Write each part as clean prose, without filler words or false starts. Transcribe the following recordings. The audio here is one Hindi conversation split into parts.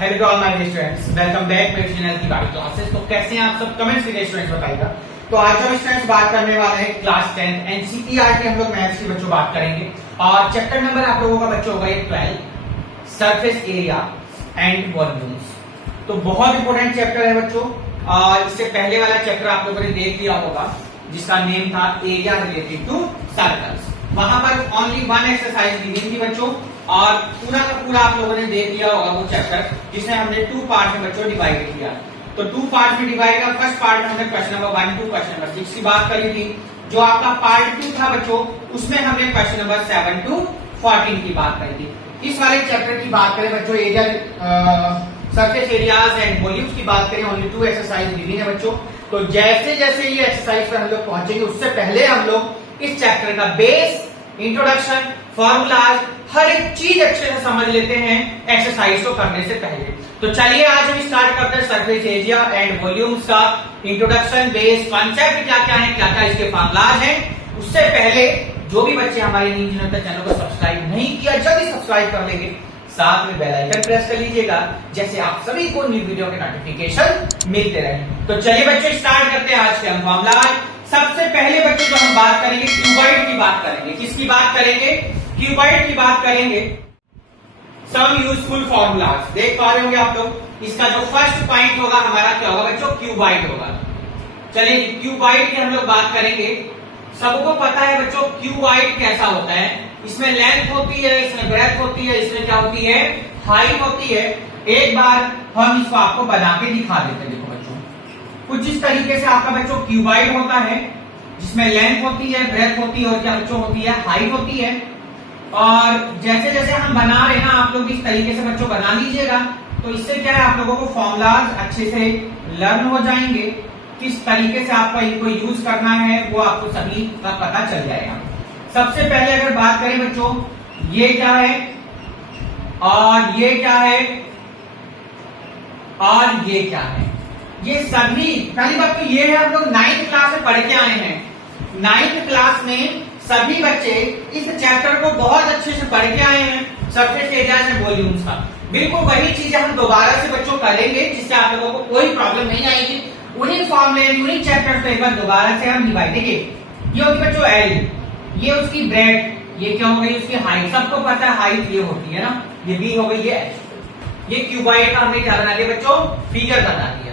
Hello to all my students, welcome back मेरे चैनल की बारी क्लासेस। तो कैसे हैं आप सब, कमेंट्स करके स्टूडेंट्स बताइएगा। तो आज हम स्टूडेंट्स बात करने वाले हैं क्लास 10 एनसीईआरटी हम लोग मैथ्स की बच्चों बात करेंगे और चैप्टर नंबर आप लोगों का बच्चों होगा ये 12 सरफेस एरिया एंड वॉल्यूम्स। तो बहुत इंपॉर्टेंट चैप्टर है बच्चों। और इससे पहले वाला चैप्टर आप लोगों ने देख लिया होगा जिसका नेम था एरिया रिलेटेड टू सर्कल्स। वहां पर ओनली वन एक्सरसाइज दी थी बच्चों और पूरा का पूरा आप लोगों ने देख लिया होगा वो चैप्टर, जिसमें हमने 2 पार्ट में बच्चों डिवाइड किया। तो 2 पार्ट में डिवाइड किया। फर्स्ट पार्ट में हमने question number 1 to question number 6 की बात करी थी। जो आपका पार्ट 2 था बच्चों, उसमें हमने क्वेश्चन नंबर 7 टू 14 की बात करी थी। इस वाले चैप्टर की बात करें बच्चों, area surface areas and volumes की बात करें, ओनली 2 एक्सरसाइज दी है बच्चों। तो जैसे जैसे ये एक्सरसाइज पर हम लोग पहुंचेंगे उससे पहले हम लोग इस चैप्टर का बेस, इंट्रोडक्शन, फॉर्मूलाज, हर एक चीज अच्छे से समझ लेते हैं एक्सरसाइज को करने से पहले। तो चलिए आज हम स्टार्ट करते हैं सरफेस एरिया एंड वॉल्यूम्स का इंट्रोडक्शन, बेस, कॉन्सेप्ट क्या क्या है, क्या क्या इसके फॉर्मूलाज हैं। उससे पहले जो भी बच्चे हमारे चैनल को सब्सक्राइब नहीं किया, जल्दी सब्सक्राइब कर लेंगे, साथ में बेल आइकन प्रेस कर लीजिएगा, जैसे आप सभी को न्यू वीडियो के नोटिफिकेशन मिलते रहे। तो चलिए बच्चों स्टार्ट करते हैं आज के हम फॉर्मूला। सबसे पहले बच्चों जो हम बात करेंगे क्यूबॉइड की बात करेंगे। किसकी बात करेंगे? क्यूबॉइड की बात करेंगे। सम यूजफुल फॉर्मूलाज देख पा रहे होंगे आप लोग। इसका जो फर्स्ट पॉइंट होगा हमारा क्या होगा बच्चों? क्यूबॉइड होगा। चलिए क्यूबॉइड की हम लोग बात करेंगे। सबको पता है बच्चों क्यूबॉइड कैसा होता है। इसमें लेंथ होती है, इसमें ब्रेथ होती है, इसमें क्या होती है? हाइट होती है। एक बार हम इसको आपको बना के दिखा देते हैं। देखो बच्चों, कुछ इस तरीके से आपका बच्चों क्यूबॉइड होता है, जिसमें लेंथ होती है, ब्रेथ होती है और क्या बच्चों होती है? हाइट होती है। और जैसे जैसे हम बना रहे हैं ना, आप लोग इस तरीके से बच्चों बना लीजिएगा। तो इससे क्या है, आप लोगों को फॉर्मूलाज अच्छे से लर्न हो जाएंगे, किस तरीके से आपको इनको यूज करना है वो आपको सभी का पता चल जाएगा। सबसे पहले अगर बात करें बच्चों, ये क्या है और ये क्या है और ये क्या है, ये सभी पहली बात तो ये है, हम लोग 9th क्लास में पढ़ के आए हैं। 9th क्लास में सभी बच्चे इस चैप्टर को बहुत अच्छे से पढ़ के आए हैं, सरफेस एरियाज एंड वॉल्यूम्स का। बिल्कुल वही चीजें हम दोबारा से बच्चों करेंगे, जिससे आप लोगों को कोई प्रॉब्लम नहीं आएगी। उन्हीं फॉर्मूले, उन्हीं चैप्टर को एक बार दोबारा से हम डिवाइड देंगे। ये होगी बच्चों एल, ये उसकी ब्रेथ, ये क्या हो गई उसकी हाइट। सबको पता है हाइट ये होती है ना, ये बी हो गई, ये क्यूबॉइड का हमने क्या बना दिया बच्चों? फिगर बना दिया।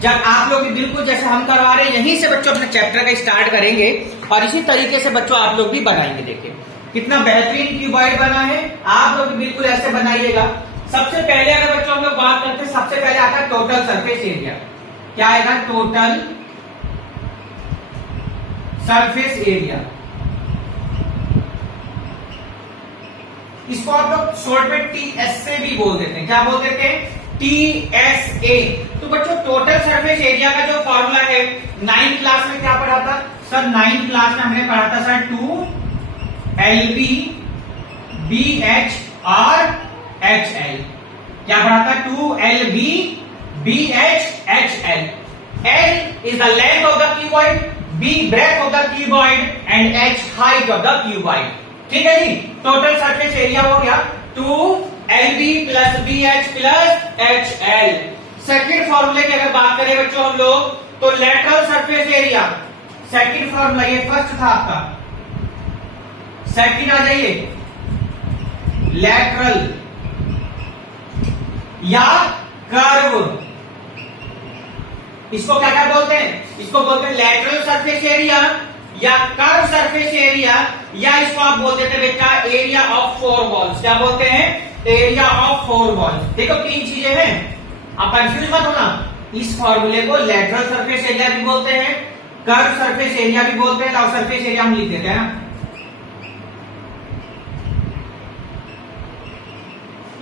जब आप लोग बिल्कुल जैसे हम करवा रहे हैं, यहीं से बच्चों अपने चैप्टर का स्टार्ट करेंगे और इसी तरीके से बच्चों आप लोग भी बनाएंगे। देखिए कितना बेहतरीन क्यूबॉइड बना है, आप लोग बिल्कुल ऐसे बनाइएगा। सबसे पहले अगर बच्चों हम लोग बात करते हैं, सबसे पहले आता है टोटल सरफेस एरिया। क्या आएगा? Total surface area. इसको आप लोग शॉर्ट में टीएस से भी बोल देते हैं। क्या बोल देते हैं? TSA। तो बच्चों टोटल सरफेस एरिया का जो फॉर्मूला है 9th क्लास में क्या पढ़ा था सर? 9th क्लास में हमने पढ़ा था सर 2LB BH और HL। क्या पढ़ा था? 2LB BH HL। L is the length of the cuboid, B breadth of the cuboid and H height of the cuboid। ठीक है जी। टोटल सरफेस एरिया हो गया 2LB plus BH plus HL। Second फॉर्मूले की अगर बात करें बच्चों हम लोग, तो lateral surface area. Second formula, ये फर्स्ट था आपका, सेकंड आ जाइए, लेटरल या कर्व। इसको क्या क्या बोलते हैं? इसको बोलते हैं लेटरल सरफेस एरिया या कर्व सरफेस एरिया, या इसको आप बोल देते हैं बेटा एरिया ऑफ 4 वॉल्स। क्या बोलते हैं? Area of 4 walls. देखो 3 चीजें हैं, आप कंफ्यूज मत होना। इस फॉर्मूले को लेटरल सरफेस एरिया भी बोलते हैं, कर्व सरफेस एरिया भी बोलते हैं, और सरफेस एरिया हम लिख देते हैं ना,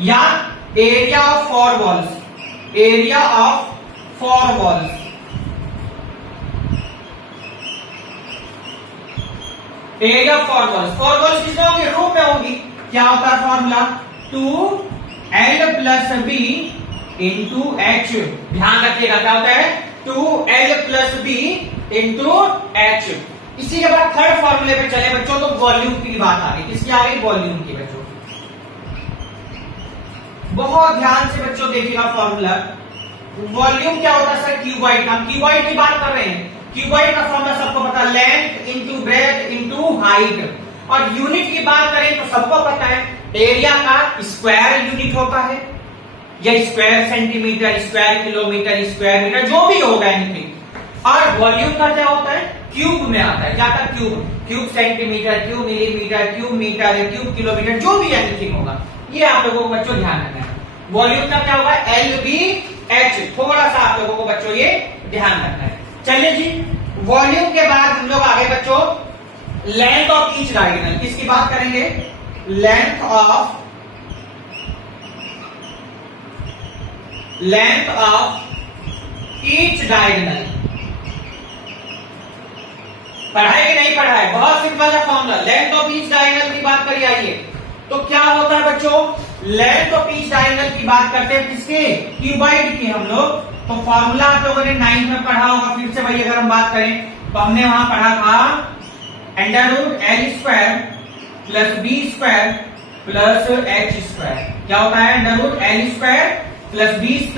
या area of 4 walls. Area of 4 walls, area of 4 walls. 4 walls किसमें होंगी? रूप में होगी। क्या होता है formula? 2L plus B into H. ध्यान रखिएगा क्या होता है? 2L plus B into H. इसी के बाद थर्ड फॉर्मूले पे चले बच्चों, तो वॉल्यूम की बात आ गई। किसकी आ गई? वॉल्यूम की बच्चों। बहुत ध्यान से बच्चों देखिएगा फॉर्मूला। वॉल्यूम क्या होता है सर? क्यूबॉइड का। हम क्यूबॉइड की बात कर रहे हैं। क्यूबॉइड का फॉर्मूला सबको पता है, length into breadth into height. और यूनिट की बात करें तो सबको पता है एरिया का स्क्वायर यूनिट होता है, या square centimetre, square kilometre, square metre, जो भी होगा एनीथिंग। और वॉल्यूम का क्या होता है? क्यूब में आता है। क्या था? Cube. Cube centimetre, cube millimetre, cube metre, cube kilometre, जो भी एनीथिंग होगा, ये आप लोगों को बच्चों ध्यान रखना है। वॉल्यूम का क्या होगा? LVH। थोड़ा सा आप लोगों को बच्चों ये ध्यान रखना है। चलिए जी, वॉल्यूम के बाद हम लोग आगे बच्चों लेंथ ऑफ ईच डायगोनल, किसकी बात करेंगे? Length of each diagonal. पढ़ा है कि नहीं पढ़ा है? बहुत सिंपल है formula. Length of each diagonal की बात करिए। आइए, तो क्या होता है बच्चों? लेंथ ऑफ ईच डायगोनल की बात करते हैं किसके? क्यूबॉइड की हम लोग। तो फॉर्मूला आप लोगों ने 9th में पढ़ा होगा। फिर से भाई अगर हम बात करें तो हमने वहां पढ़ा था √L² plus B² plus H²। क्या होता है? √L² plus B²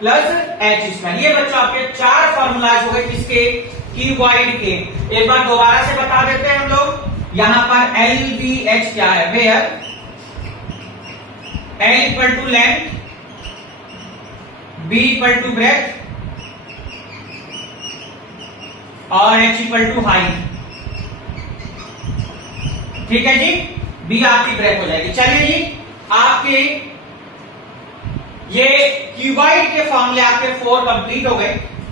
plus H²। ये बच्चों आपके 4 फॉर्मूलाज हो गए किसके? क्यूबॉइड के। एक बार दोबारा से बता देते हैं हम लोग। यहां पर LVH क्या है? Where L equal to length, B equal to breadth और H इक्वल टू हाइट। ठीक है जी, B आपकी ब्रेथ हो जाएगी। चलिए जी, आपके ये क्यूबॉइड के फॉर्मूले आपके 4 कंप्लीट हो गए।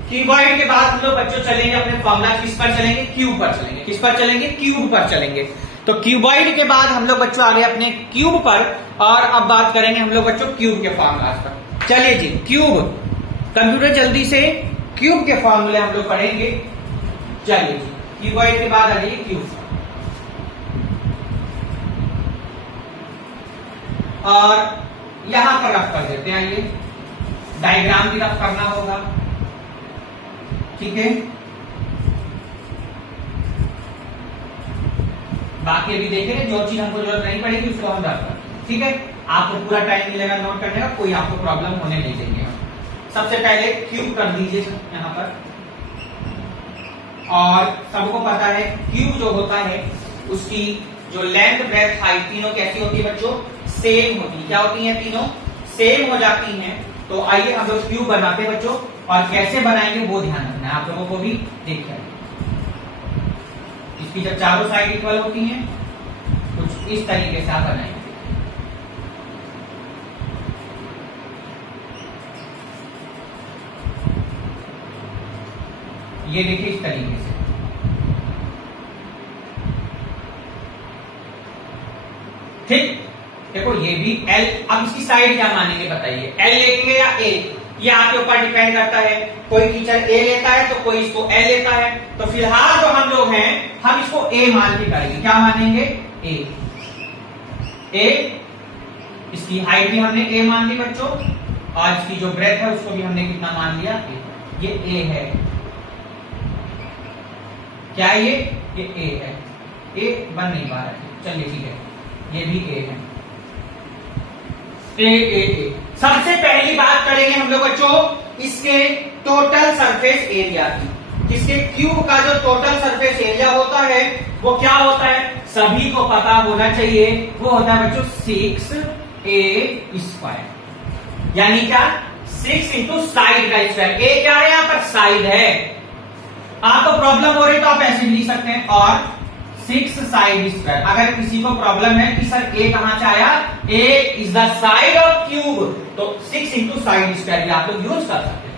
क्यूबॉइड के बाद हम लोग बच्चों चलेंगे अपने फॉर्मूला किस पर चलेंगे? क्यूब पर चलेंगे। किस पर चलेंगे? क्यूब पर चलेंगे। तो क्यूबॉइड के बाद हम लोग बच्चों आ गए अपने क्यूब पर, और अब बात करेंगे हम लोग बच्चों क्यूब के फॉर्मूलाज पर। चलिए जी, क्यूब। कंप्यूटर जल्दी से क्यूब के फॉर्मूले हम लोग पढ़ेंगे। चलिए जी, क्यूबॉइड के बाद आ जाइए क्यूब। और यहां पर रफ कर देते हैं। ये डायग्राम भी रफ करना होगा, ठीक है? बाकी अभी देखेंगे, जो चीज हमको जरूरत नहीं पड़ेगी उसको हम रफ कर, ठीक है? आपको पूरा टाइम मिलेगा नोट करने का, कोई आपको प्रॉब्लम होने नहीं देंगे हम। सबसे पहले क्यूब कर दीजिए यहां पर। और सबको पता है क्यूब जो होता है उसकी जो लेंथ, ब्रेथ, हाइट तीनों कैसी होती है बच्चों? सेम होती है। क्या होती है? तीनों सेम हो जाती हैं। तो आइए हम लोग क्यूब बनाते हैं बच्चों, और कैसे बनाएंगे वो ध्यान रखना है आप लोगों को भी। देखिए, इसकी जब चारों साइड इक्वल होती हैं कुछ इस तरीके से आप बनाएंगे। ये देखिए इस तरीके से। ठीक, देखो ये भी L। अब इसकी साइड क्या मानेंगे बताइए? L लेंगे या A? ये आपके ऊपर डिपेंड करता है। कोई टीचर A लेता है तो कोई इसको L लेता है। तो फिलहाल जो हम लोग हैं हम इसको A मान के करेंगे। क्या मानेंगे? A। इसकी हाइट भी हमने A मान ली बच्चों, और इसकी जो ब्रेथ है उसको भी हमने कितना मान लिया? A। ये A है। क्या ये A है। A बन नहीं पा रहा है। चलिए ठीक है, ये भी A है। A। सबसे पहली बात करेंगे हम लोग बच्चों इसके टोटल सरफेस एरिया की। जिसके क्यूब का जो टोटल सरफेस एरिया होता है वो क्या होता है? सभी को पता होना चाहिए। वो होता है बच्चों 6A²। यानी क्या? 6 इंटू साइड का स्क्वायर। A क्या है? यहां पर साइड है। आपको प्रॉब्लम हो रही तो आप ऐसे लिख सकते हैं, और 6 साइड स्क्वायर। अगर किसी को प्रॉब्लम है कि सर A कहां से आया? A is the side of cube, तो 6 इंटू साइड स्क्वायर भी आप लोग यूज कर सकते हैं।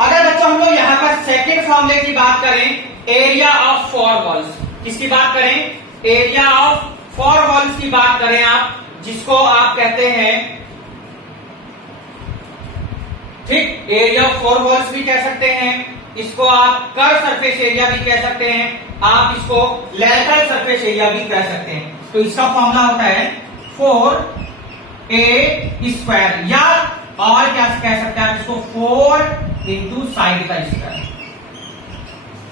अगर बच्चों हम लोग यहां पर सेकेंड फॉर्मूले की बात करें, एरिया ऑफ 4 वॉल्स। किसकी बात करें? एरिया ऑफ 4 वॉल्स की बात करें आप, जिसको आप कहते हैं, ठीक, एरिया ऑफ 4 वॉल्स भी कह सकते हैं। इसको आप कर्व सरफेस एरिया भी कह सकते हैं। आप इसको लेटरल सरफेस एरिया भी कह सकते हैं। तो इसका फॉर्मूला होता है 4A², या और क्या कह सकते हैं आप इसको? 4 इंटू साइड का स्क्वायर।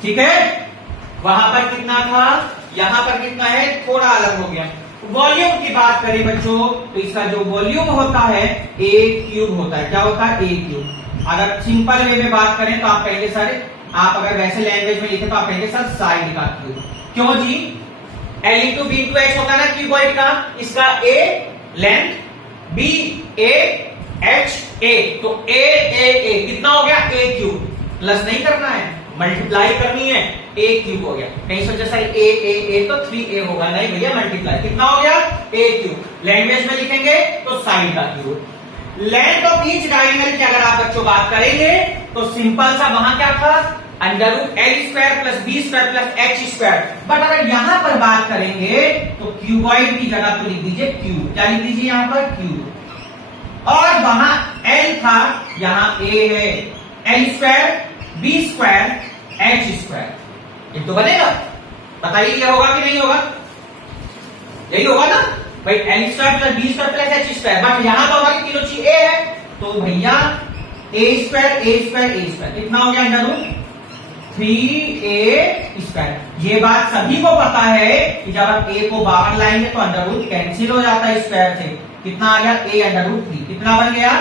ठीक है, वहां पर कितना था, यहां पर कितना है? थोड़ा अलग हो गया। वॉल्यूम की बात करें बच्चों तो इसका जो वॉल्यूम होता है ए क्यूब होता है। क्या होता है? ए क्यूब। अगर सिंपल वे में बात करें तो आप कहेंगे सर, आप अगर वैसे लैंग्वेज में लिखे तो आप कहेंगे सर साइड का क्यूब। क्यों जी? L into B into H होता है ना क्यूबॉइड का। इसका A length, B A, H A, तो ए कितना हो गया? ए क्यूब। प्लस नहीं करना है, मल्टीप्लाई करनी है, ए क्यूब हो गया। कहीं सोचा सर ए तो 3a होगा, नहीं भैया मल्टीप्लाई कितना हो गया? ए क्यूब। लैंग्वेज में लिखेंगे तो साइड का cube. Length of each diagonal की अगर आप बच्चों बात करेंगे तो सिंपल सा वहां क्या था? Under root L square plus B square plus H square. But अगर यहां पर बात करेंगे तो क्यूबॉइड की जगह तो लिख दीजिए क्यूब। क्या लिख दीजिए यहां पर? क्यूब। और वहां एल था, यहां ए है। L square, B square, H square, ये तो बनेगा। बताइए ये होगा कि नहीं होगा? यही होगा ना भाई, L square plus B square plus H square. But यहां तो हमारी तीनों चीज ए है, तो भैया A square A square A square कितना हो गया? Under root 3a square. ये बात सभी को पता है कि जब आप a को बाहर लाएंगे तो अंडर रूट कैंसिल हो जाता है स्क्वायर से। कितना आ गया? a under root 3। कितना बन गया?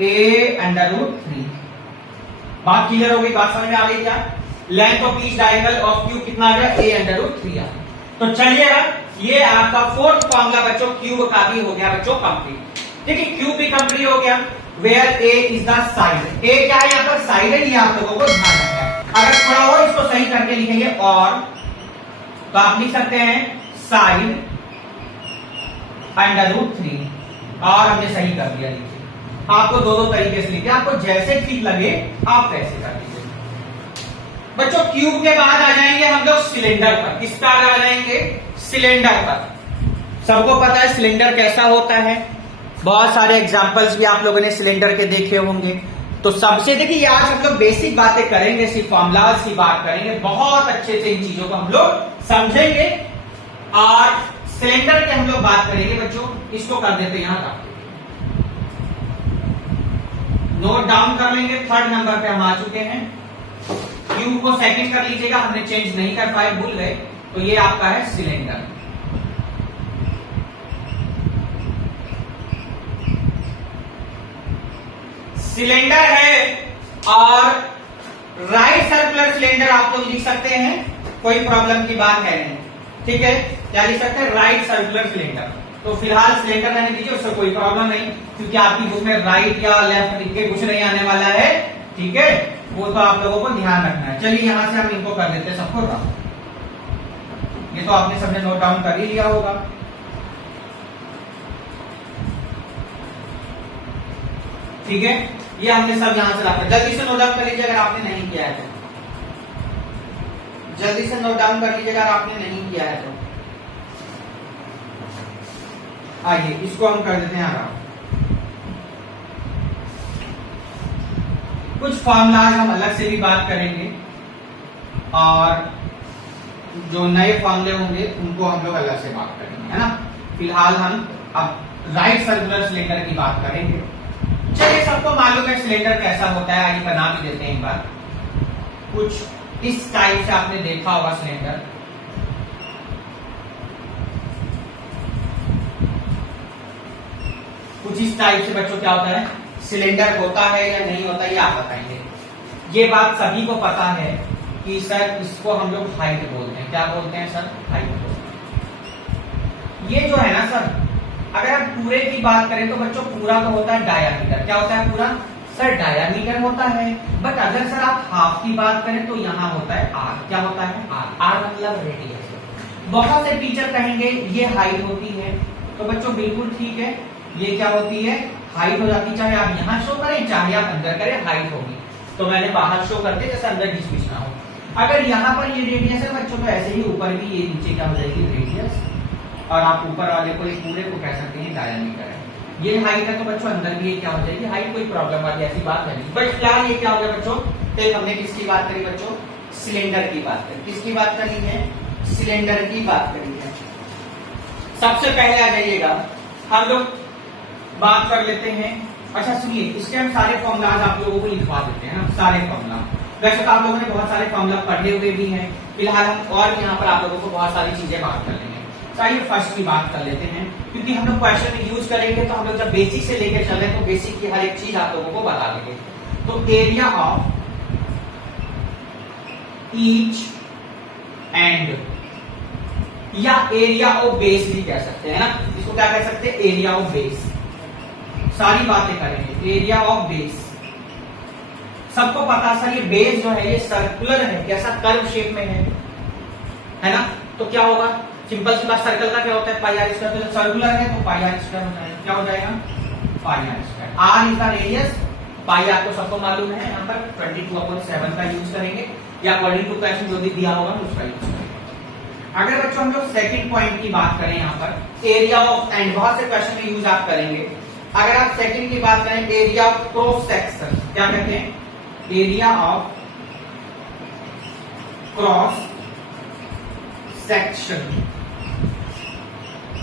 a under root 3। बात क्लियर हो गई? बात समझ में आ गई क्या? Length of each diagonal of cube कितना आ गया? a अंडर रूट 3 आ गया। तो चलिएगा, ये आपका फोर्थ फॉर्मूला बच्चों क्यूब का भी हो गया बच्चों कंप्लीट। देखिए क्यूब भी कंप्लीट हो गया। Where a is the side. a क्या है यहाँ पर? साइड है, ये आप लोगों को ध्यान रखना है। अगर थोड़ा और इसको सही करके लिखेंगे और, तो आप लिख सकते हैं साइड अंडर रूट 3। और हमने सही कर दिया। लिखिए, आपको दो तरीके से लिखिए, आपको जैसे ठीक लगे आप वैसे कर लीजिए। बच्चों क्यूब के बाद आ जाएंगे हम लोग सिलेंडर पर। किस पर आ जाएंगे? सिलेंडर पर। सबको पता है सिलेंडर कैसा होता है, बहुत सारे एग्जाम्पल्स भी आप लोगों ने सिलेंडर के देखे होंगे। तो सबसे देखिए, आज हम लोग बेसिक बातें करेंगे, सिर्फ फॉर्मूलाज की बात करेंगे, बहुत अच्छे से इन चीजों को हम लोग समझेंगे। और सिलेंडर की हम लोग बात करेंगे बच्चों, इसको कर देते हैं यहां तक, नोट डाउन कर लेंगे। थर्ड नंबर पे हम आ चुके हैं। क्यूब को सेकंड कर लीजिएगा, हमने चेंज नहीं कर पाए, भूल गए। तो ये आपका है सिलेंडर। सिलेंडर है और राइट सर्कुलर सिलेंडर आप लोग लिख सकते हैं, कोई प्रॉब्लम की बात है नहीं। ठीक है, क्या लिख सकते हैं? Right circular cylinder. तो फिलहाल सिलेंडर रहने दीजिए, उससे कोई प्रॉब्लम नहीं, क्योंकि आपकी बुक में राइट या लेफ्ट लिख के कुछ नहीं आने वाला है। ठीक है, वो तो आप लोगों को ध्यान रखना है। चलिए यहां से हम इनको कर देते हैं सबको राउंड। ये तो आपने सबने नोट डाउन कर ही लिया होगा। ठीक है, ये हमने सब यहां से रखा। जल्दी से नोट डाउन कर लीजिए अगर आपने नहीं किया है तो। जल्दी से नोट डाउन कर लीजिए अगर आपने नहीं किया है तो। आइए इसको हम कर देते हैं आराम। कुछ फॉर्मूलाज हम अलग से भी बात करेंगे और जो नए फॉर्मूले होंगे उनको हम लोग अलग से बात करेंगे, है ना। फिलहाल हम अब राइट सर्कुलर सिलेंडर की बात करेंगे। चलिए, सबको मालूम है सिलेंडर कैसा होता है, आइए बना भी देते हैं एक बार। कुछ इस टाइप से आपने देखा होगा सिलेंडर। कुछ इस टाइप से बच्चों क्या होता है, सिलेंडर होता है या नहीं होता, ये आप बताएंगे। ये बात सभी को पता है कि सर इसको हम लोग हाइट बोलते हैं। क्या बोलते हैं सर? हाइट बोलते हैं। ये जो है ना सर, अगर हम पूरे की बात करें तो बच्चों पूरा तो होता है डायामीटर। क्या होता है पूरा? सर डायामीटर होता है। बट अगर सर आप हाफ की बात करें तो यहाँ होता है आर। क्या होता है? आर। आर मतलब रेडियस। बहुत से टीचर कहेंगे ये हाइट होती है, तो बच्चों बिल्कुल ठीक है, ये क्या होती है? हाइट हो जाती है। चाहे आप यहाँ शो करें चाहे आप अंदर करें, हाइट होगी। तो मैंने बाहर शो कर दिया जैसे अंदर बीच बीच ना हो। अगर यहाँ पर ये रेडियस है बच्चों, तो ऐसे ही ऊपर भी ये नीचे क्या हो जाएगी? रेडियस। और आप ऊपर वाले को पूरे को कह सकते हैं डायमीटर है। ये हाइट है तो बच्चों अंदर भी ये क्या हो जाएगी? हाइट। कोई प्रॉब्लम वाली ऐसी बात है नहीं। बट फिलहाल ये क्या हो गया बच्चों? तो हमने किसकी बात करी बच्चों? सिलेंडर की बात करी। किसकी बात करी है? सिलेंडर की बात करी है। सबसे पहले आ जाइएगा, हम लोग बात कर लेते हैं। अच्छा सुनिए, इसके हम सारे फॉर्मूलाज आप लोगों को लिखवा देते हैं ना, सारे फॉर्मूला। वैसे तो आप लोगों ने बहुत सारे फॉर्मूला पढ़े हुए भी हैं, फिलहाल हम और यहाँ पर आप लोगों को बहुत सारी चीजें बात कर लेंगे। चलिए फर्स्ट की बात कर लेते हैं, क्योंकि हम लोग क्वेश्चन में यूज करेंगे तो हम लोग जब बेसिक से लेकर चल रहे हैं तो बेसिक की हर एक चीज आप लोगों को बता देंगे। तो एरिया ऑफ ईच एंड, या एरिया ऑफ बेस भी कह सकते हैं ना, इसको क्या कह सकते हैं, एरिया ऑफ बेस। सारी बातें करेंगे एरिया ऑफ बेस। सबको पता सर ये बेस जो है ये सर्कुलर है, कैसा कर्व शेप में है ना, तो क्या होगा, सिंपल सी बात, सर्कल का क्या होता है पाई आर स्क्वायर, तो सर्कुलर है तो पाई आर स्क्वायर हो जाएगा, क्या हो जाएगा, pi R square. R is the radius, pi R को सबको मालूम है, यहाँ पर 22/7 का यूज करेंगे, या अकॉर्डिंग टू क्वेश्चन जो भी दिया होगा उसका यूज करेंगे। अगर बच्चों हम लोग सेकंड पॉइंट की बात करें, यहाँ पर एरिया ऑफ एंड, बहुत से क्वेश्चन में यूज आप करेंगे। अगर आप सेकंड की बात करें, एरिया ऑफ क्रॉस सेक्शन, क्या कहते हैं, एरिया ऑफ क्रॉस सेक्शन,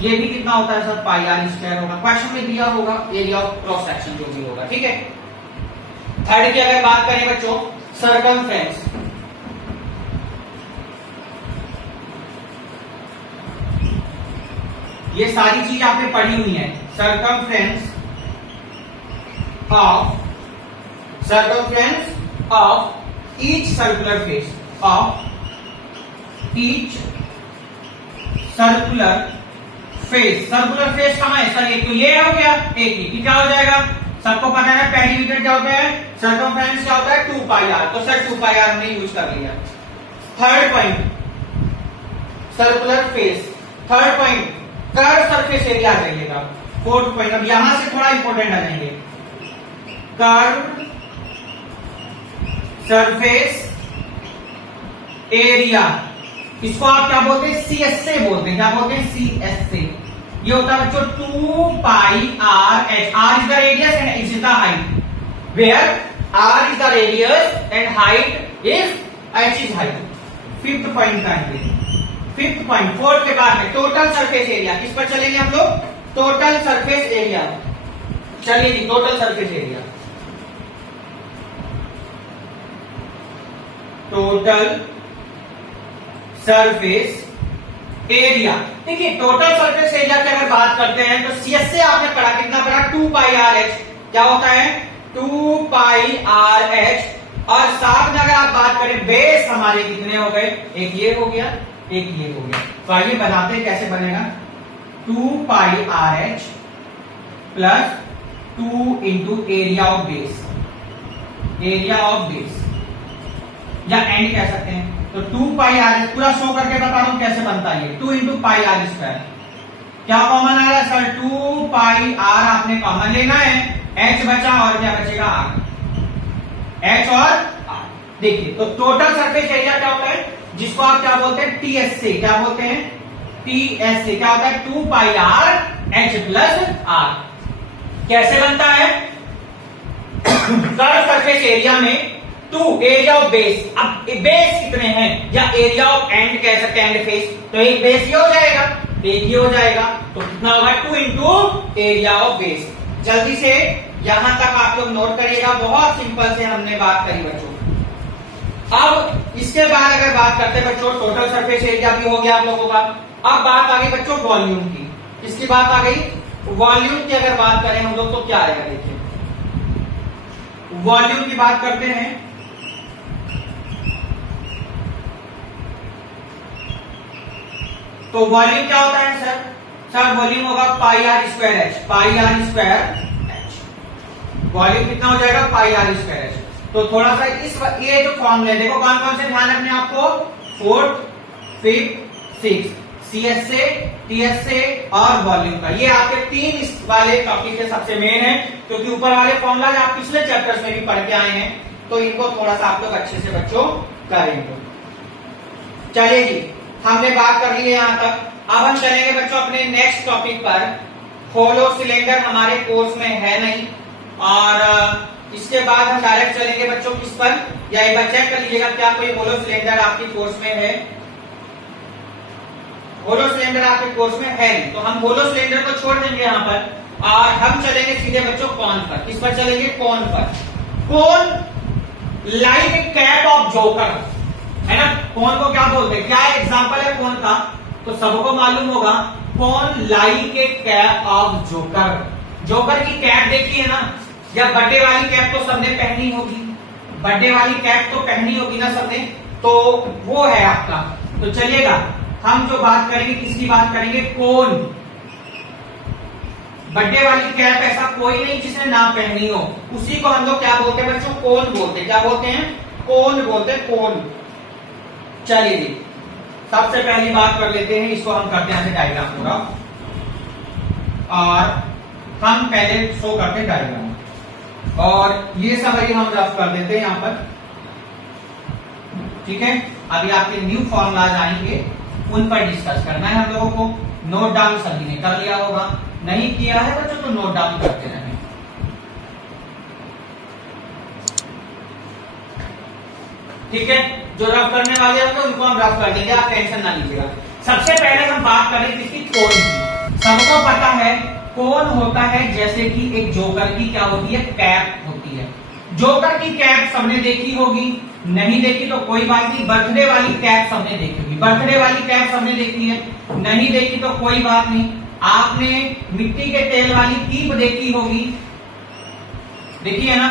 ये भी कितना होता है सर, पाई आर स्क्वायर होगा, क्वेश्चन में दिया होगा एरिया ऑफ क्रॉस सेक्शन जो भी होगा, ठीक है। थर्ड की अगर बात करें बच्चों, सर्कमफ्रेंस, ये सारी चीज आपने पढ़ी हुई है। Circumference of each circular face, of each circular face. Circular face कहां है सर, एक तो ये हो गया, एक ही, क्या हो जाएगा, सबको पता है पेरीमीटर क्या होता है, सर्कमफ्रेंस क्या होता है 2 पाई आर, तो सर 2 पाई आर हमने यूज कर लिया। Third point circular face, third point curve surface area आ जाइएगा। फोर्थ पॉइंट, अब यहां से थोड़ा इंपॉर्टेंट आ जाएंगे, कर्व सरफेस एरिया, इसको आप क्या बोलते हैं, सीएसए बोलते हैं, क्या बोलते हैं, सीएसए। ये होता है बच्चों 2 pi R H, R is the radius and H is the height, where R is the radius and height is H is height. Fifth point का फिफ्थ पॉइंट, फोर्थ के बाद में टोटल सरफेस एरिया, किस पर चलेंगे हम लोग, टोटल सरफेस एरिया। चलिए जी, total surface area, total surface area. देखिए टोटल सरफेस एरिया की अगर बात करते हैं तो सीएसए आपने पढ़ा, कितना पढ़ा, 2 पाई आर एच, क्या होता है 2 पाई आर एच। और साथ में अगर आप बात करें बेस हमारे कितने हो गए, एक ये हो गया, एक ये हो गया, तो आइए बताते हैं कैसे बनेगा, 2 pi R H plus 2 into area of base, area of base, या एंड कह सकते हैं। तो 2 पाई आर एच, पूरा शो करके बता रहा हूं कैसे बनता है ये, 2 इंटू पाई आर स्क्वायर, क्या कॉमन आ रहा है सर, 2 पाई आर आपने कॉमन लेना है, एच बचा और क्या बचेगा, आर, एच और आर। देखिए तो टोटल सरफेस एरिया क्या होता है, जिसको आप क्या बोलते हैं, टीएसए, क्या बोलते हैं, टीएसए, क्या होता है 2 pi R H plus are. कैसे बनता है, कर्व सरफेस एरिया में 2 एरिया ऑफ बेस, अब बेस कितने हैं, या एरिया ऑफ एंड कह सकते हैं, एंड फेस, तो एक बेस ये हो जाएगा, एक ही हो जाएगा, तो कितना होगा 2 इंटू एरिया ऑफ बेस। जल्दी से यहां तक आप लोग नोट करिएगा, बहुत सिंपल से हमने बात करी बच्चों। अब इसके बाद अगर बात करते हैं बच्चों, टोटल सरफेस एरिया भी हो गया आप लोगों का। अब बात आ गई बच्चों वॉल्यूम की, किसकी बात आ गई, वॉल्यूम की अगर बात करें हम लोग तो क्या आएगा, देखिए वॉल्यूम की बात करते हैं, तो वॉल्यूम क्या होता है सर, सर वॉल्यूम होगा pi R square H, pi R square H, volume कितना हो जाएगा, पाई आर स्क्वायर एच। तो थोड़ा सा ये जो फॉर्मूले देखो कौन कौन से ध्यान रखने आपको, 4th, 5th, 6th, CSA, TSA और वॉल्यूम का, ये आपके 3 इस वाले टॉपिक के सबसे मेन है, क्योंकि ऊपर वाले फॉर्मूला आप पिछले चैप्टर्स में भी पढ़ के आए हैं, तो इनको थोड़ा सा आप लोग अच्छे से बच्चों करेंगे। चलिए जी, हमने बात कर ली है यहां तक। अब हम चलेंगे बच्चों अपने नेक्स्ट टॉपिक पर। होलो सिलेंडर हमारे कोर्स में है नहीं, और इसके बाद हम डायरेक्ट चलेंगे बच्चों किस पर, या एक बार चेक कर लीजिएगा क्या कोई होलो सिलेंडर आपकी कोर्स में है, होलो सिलेंडर आपके कोर्स में है नहीं, तो हम होलो सिलेंडर को छोड़ देंगे यहां पर, और हम चलेंगे सीधे बच्चों कॉन पर। किस पर चलेंगे, कॉन पर। Cone like cap of joker है ना, कौन को क्या बोलते हैं, क्या एग्जांपल है कौन का, तो सबको मालूम होगा कौन like A cap of joker. Joker की कैप देखी है ना, या बर्थडे वाली कैप तो सबने पहनी होगी, बर्थडे वाली कैप तो पहनी होगी ना सबने, तो वो है आपका। तो चलिएगा हम जो बात करेंगे किसकी बात करेंगे, कौन। बर्थडे वाली कैप ऐसा कोई नहीं जिसने ना पहनी हो, उसी को हम लोग क्या बोलते हैं बच्चों, कौन बोलते हैं। क्या बोलते हैं, कौन बोलते हैं, कौन। चलिए जी सबसे पहली बात कर लेते हैं, इसको हम करते हैं डायग्राम पूरा, और हम पहले शो करते हैं डायग्राम, और ये सब हम रफ कर देते हैं यहां पर, ठीक है। अभी आपके न्यू फॉर्मूलाज आएंगे, उन पर डिस्कस करना है हम लोगों को। नोट डाउन सभी ने कर लिया होगा, नहीं किया है बच्चों तो नोट डाउन करते रहें। ठीक है, जो रफ करने वाले होंगे उनको हम रफ कर देंगे, आप टेंशन ना लीजिएगा। सबसे पहले हम बात करें किसकी, कौन की। सबको पता है कौन होता है, जैसे कि एक जोकर की क्या होती है, कैप होती है। जोकर की कैप सबने देखी होगी, नहीं देखी तो कोई बात नहीं। बर्थडे वाली कैप सबने देखी होगी, बर्थडे वाली कैप सबने देखी है, नहीं देखी तो कोई बात नहीं। आपने मिट्टी के तेल वाली कीप देखी होगी, देखी है ना,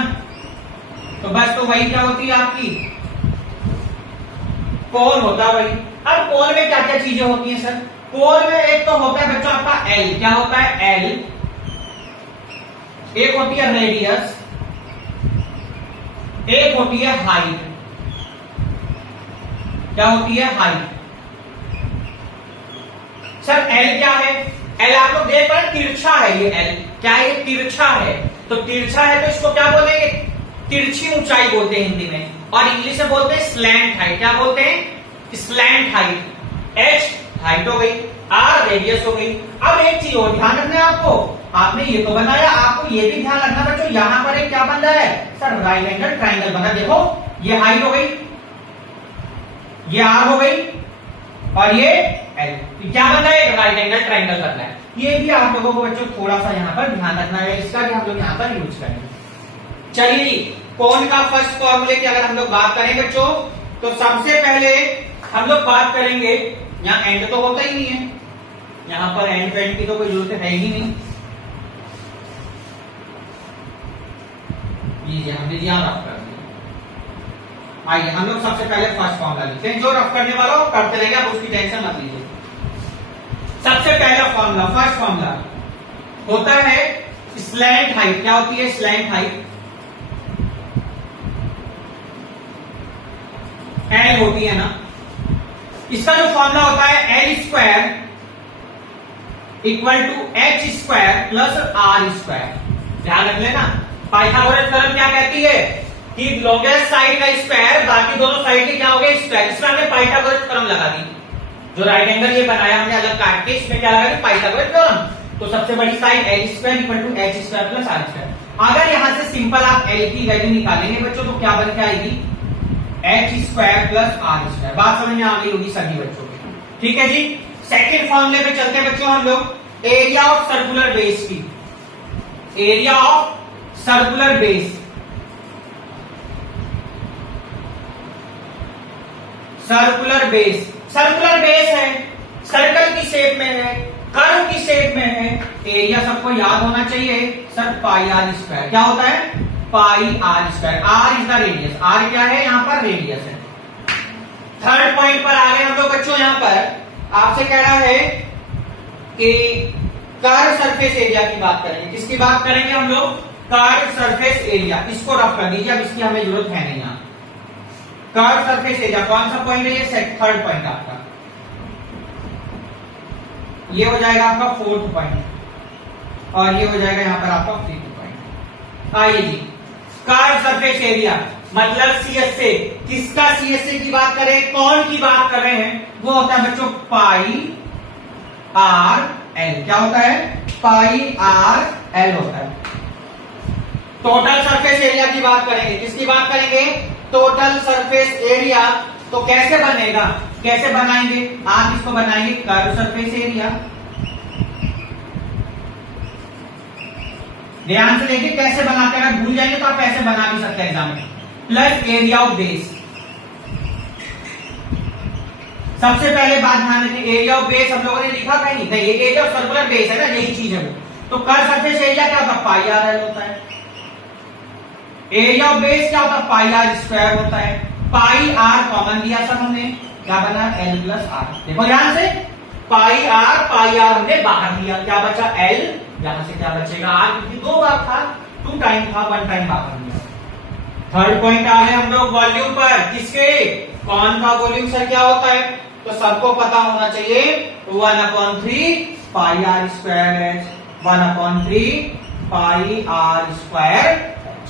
तो बस तो वही क्या होती है आपकी, कौन होता है वही। अब कौन में क्या क्या चीजें होती हैं सर, कौन में एक तो होता है बच्चों आपका एल, क्या होता है एल, एक होती है रेडियस, एक होती है हाइट। क्या होती है, हाइट। सर एल क्या है, एल आप लोग देख रहे हैं तिरछा है, ये एल क्या है, तिरछा है। तो तिरछा है तो इसको क्या बोलेंगे, तिरछी ऊंचाई बोलते हैं हिंदी में, और इंग्लिश में बोलते हैं स्लैंट हाइट। क्या बोलते हैं, स्लैंट हाइट। एच हाइट हो गई, आर रेडियस हो गई। अब एक चीज और ध्यान रखना है आपको, आपने ये तो बनाया, आपको ये भी ध्यान रखना बच्चों, यहां पर एक क्या बन रहा है सर, राइट एंगल ट्राइंगल बना। देखो ये हाइट हो गई, ये आर हो गई, और ये एल, क्या बन रहा है, राइट एंगल ट्राइंगल बन रहा है। ये भी आप लोगों को बच्चों थोड़ा सा यहाँ पर ध्यान रखना है, इसका भी हम लोग यहाँ पर यूज करेंगे। चलिए कौन का फर्स्ट फॉर्मूले की अगर हम लोग बात करें बच्चों, तो सबसे पहले हम लोग बात करेंगे, यहाँ एंड तो होता ही नहीं है, यहाँ पर एंड पेंड की तो कोई जरूरत है ही नहीं। लीजिए हमने यहाँ रफ कर दिया। आइए हम लोग सबसे पहले फर्स्ट फॉर्मूला लिखते हैं, जो रफ करने वाला वो करते रहेंगे, आप उसकी टेंशन मत लीजिए। सबसे पहला फॉर्मूला, फर्स्ट फॉर्मूला होता है स्लैंट हाइट। क्या होती है, स्लैंट हाइट, एल होती है ना। इसका जो फॉर्मूला होता है L square equal to H square plus R square. ध्यान रख लेना, पाइथागोरस थ्योरम क्या कहती है कि लॉन्गेस्ट साइड का स्क्वायर बाकी दोनों साइड के क्या हो गए, स्क्वायर। इसमें हमने पाइथागोरस थ्योरम लगा दी, जो राइट एंगल ये बनाया हमने अलग काट के, इसमें क्या लगा दी, पाइथागोरस थ्योरम। तो सबसे बड़ी side L square equal to H square plus R square. अगर यहां से सिंपल आप एल की वैल्यू निकालेंगे बच्चों, तो क्या बन के आएगी, H square plus R square. बात समझ में आ गई होगी सभी बच्चों की, ठीक है जी। सेकेंड फॉर्मूले पे चलते हैं बच्चों हम लोग, एरिया ऑफ सर्कुलर बेस की, area of circular base. Circular base, circular base है, सर्कल की शेप में है, कर्व की शेप में है। एरिया सबको याद होना चाहिए सर, पाई आर स्क्वायर। क्या होता है, pi R square. R is the radius, R क्या है, यहां पर रेडियस है। थर्ड पॉइंट पर आ गए हम लोग बच्चों, यहां पर आपसे कह रहा है कि कर्व सरफेस एरिया की बात करेंगे। किसकी बात करेंगे हम लोग, कर्व सरफेस एरिया। इसको रफ कर दीजिए, अब इसकी हमें जरूरत है नहीं। यहां कर्व सरफेस एरिया कौन सा पॉइंट है, ये थर्ड पॉइंट आपका, ये हो जाएगा आपका फोर्थ पॉइंट, और ये हो जाएगा यहां पर आपका फिफ्थ पॉइंट। आइए जी, कर्व सरफेस एरिया मतलब सीएसए। किसका सीएसए की बात करें, कौन की बात कर रहे हैं, वो होता है बच्चों पाई आर एल। क्या होता है, पाई आर एल होता है। टोटल सरफेस एरिया की बात करेंगे, किसकी बात करेंगे, टोटल सरफेस एरिया। तो कैसे बनेगा, कैसे बनाएंगे आप इसको, बनाएंगे कर्व सरफेस एरिया। ध्यान से देखिए कैसे बनाते हैं, अगर भूल जाएंगे तो आप ऐसे बना भी सकते हैं एग्जाम में, प्लस एरिया ऑफ बेस। सबसे पहले बात ध्यान रखिए, एरिया ऑफ बेस हम लोगों ने लिखा कहीं नहीं, ये एरिया ऑफ सर्कुलर बेस है ना, यही चीज है वो। तो कर्व सरफेस एरिया क्या होता है, पाई आर एल होता है। एरिया ऑफ बेस क्या होता है, पाई आर स्क्वायर होता है। पाई आर कॉमन दिया सब हमने, क्या बना, एल प्लस आर। देखो ध्यान से, पाई आर हमने बाहर दिया, क्या बचा, एल, यहां से क्या बचेगा, आर, क्योंकि 2 बार था, 2 टाइम था, 1 टाइम बाहर दिया। थर्ड पॉइंट आ गए हम लोग वॉल्यूम पर, किसके, कौन का वॉल्यूम सर क्या होता है, तो सबको पता होना चाहिए 1/3 pi R square H, 1/3 pi R square H.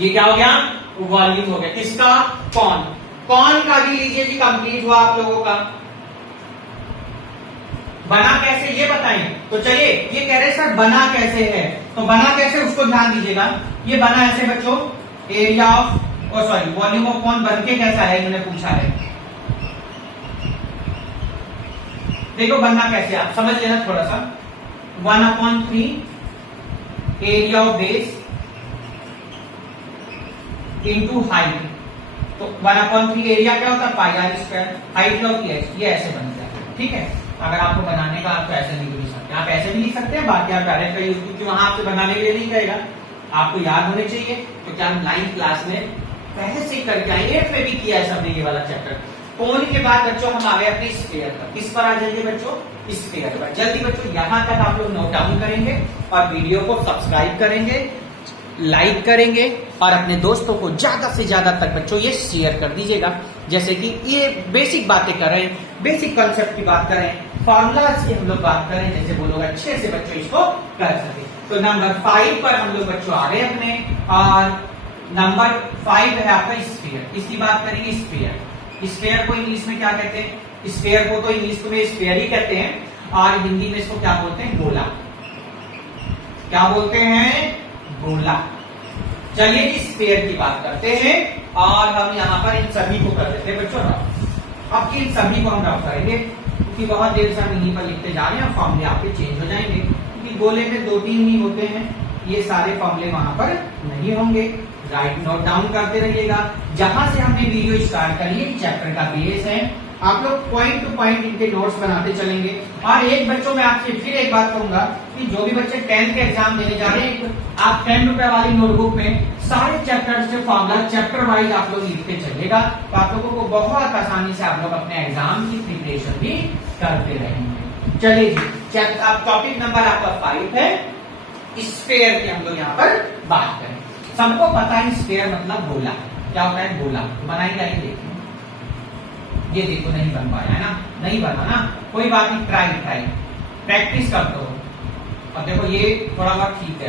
ये क्या हो गया, वॉल्यूम हो गया, किसका, कौन। कौन का भी लीजिए जी, कंप्लीट हुआ आप लोगों का। बना कैसे ये बताएं, तो चलिए, ये कह रहे सर बना कैसे है, तो बना कैसे उसको ध्यान दीजिएगा। ये बना ऐसे बच्चों, एरिया ऑफ वॉल्यूम ऑफ कौन बन के कैसा है, इन्होंने पूछा है। देखो बनना कैसे, आप समझ लेना थोड़ा सा। 1/3 area of base into height, तो 1/3 एरिया क्या होता है, pi R square, height of H, ये ऐसे बनता है, ठीक है। अगर आपको बनाने का, आपको ऐसे नहीं लिख सकते, आप ऐसे भी लिख सकते हैं, बाकी आप डायरेक्ट का यूज, क्योंकि वहां आपसे बनाने के लिए नहीं कहेगा, आपको याद होने चाहिए, क्योंकि हम 9th क्लास में पहले से करके आए, 8th में भी किया है सबने ये वाला चैप्टर। कोन के बाद बच्चों हम आ गए अपने स्फीयर पर, किस पर आ जाएंगे बच्चों, स्फीयर पर। जल्दी बच्चों यहां तक आप लोग नोट डाउन करेंगे और वीडियो को सब्सक्राइब करेंगे, लाइक करेंगे और अपने दोस्तों को ज्यादा से ज्यादा तक बच्चों ये शेयर कर दीजिएगा। जैसे कि ये बेसिक बातें कर रहे हैं, बेसिक कॉन्सेप्ट की बात करें, फॉर्मूलाज की हम लोग बात करें, जैसे वो लोग अच्छे से बच्चों इसको कर सके। तो नंबर 5 पर हम लोग बच्चों आ गए अपने, और नंबर 5 है आपका स्फीयर। इसकी बात करेंगे, स्फीयर। स्फीयर को इंग्लिश में क्या कहते हैं, स्फीयर को तो इंग्लिश में स्फीयर ही कहते हैं, और हिंदी में इसको क्या बोलते हैं, गोला। क्या बोलते हैं, गोला। चलिए इस स्फीयर की बात करते हैं, और हम यहाँ पर इन सभी को कर देते हैं बच्चों रफ। अब इन सभी को हम रफ करेंगे, क्योंकि बहुत देर से हम इन्हीं पर लिखते जा रहे हैं, फॉर्मूले आपके चेंज हो जाएंगे, क्योंकि गोले में 2-3 ही होते हैं, ये सारे फॉर्मूले वहां पर नहीं होंगे। राइट नोट डाउन करते रहिएगा। जहां से हमने वीडियो स्टार्ट करी है, चैप्टर का बेस है, आप लोग पॉइंट टू पॉइंट इनके नोट्स बनाते चलेंगे। और एक बच्चों में आपसे फिर एक बात कहूंगा कि जो भी बच्चे 10th के एग्जाम देने जा रहे हैं, आप 10 रुपए वाली नोटबुक में सारे चैप्टर्स के फॉर्मूला चैप्टर वाइज आप लोग लिखते चलिएगा, तो आप लोगों को बहुत आसानी से आप लोग अपने एग्जाम की प्रिपरेशन भी करते रहेंगे। चलिए जी, अब टॉपिक नंबर आपका 5 है, स्फीयर की हम लोग यहाँ पर बात करें। सबको पता है स्फीयर मतलब गोला, क्या होता है, गोला। बनाएंगे, आइए देखिए, ये देखो नहीं बन पाया है ना, नहीं बना ना, कोई बात नहीं, ट्राई प्रैक्टिस करते हो। अब देखो ये थोड़ा बहुत ठीक है,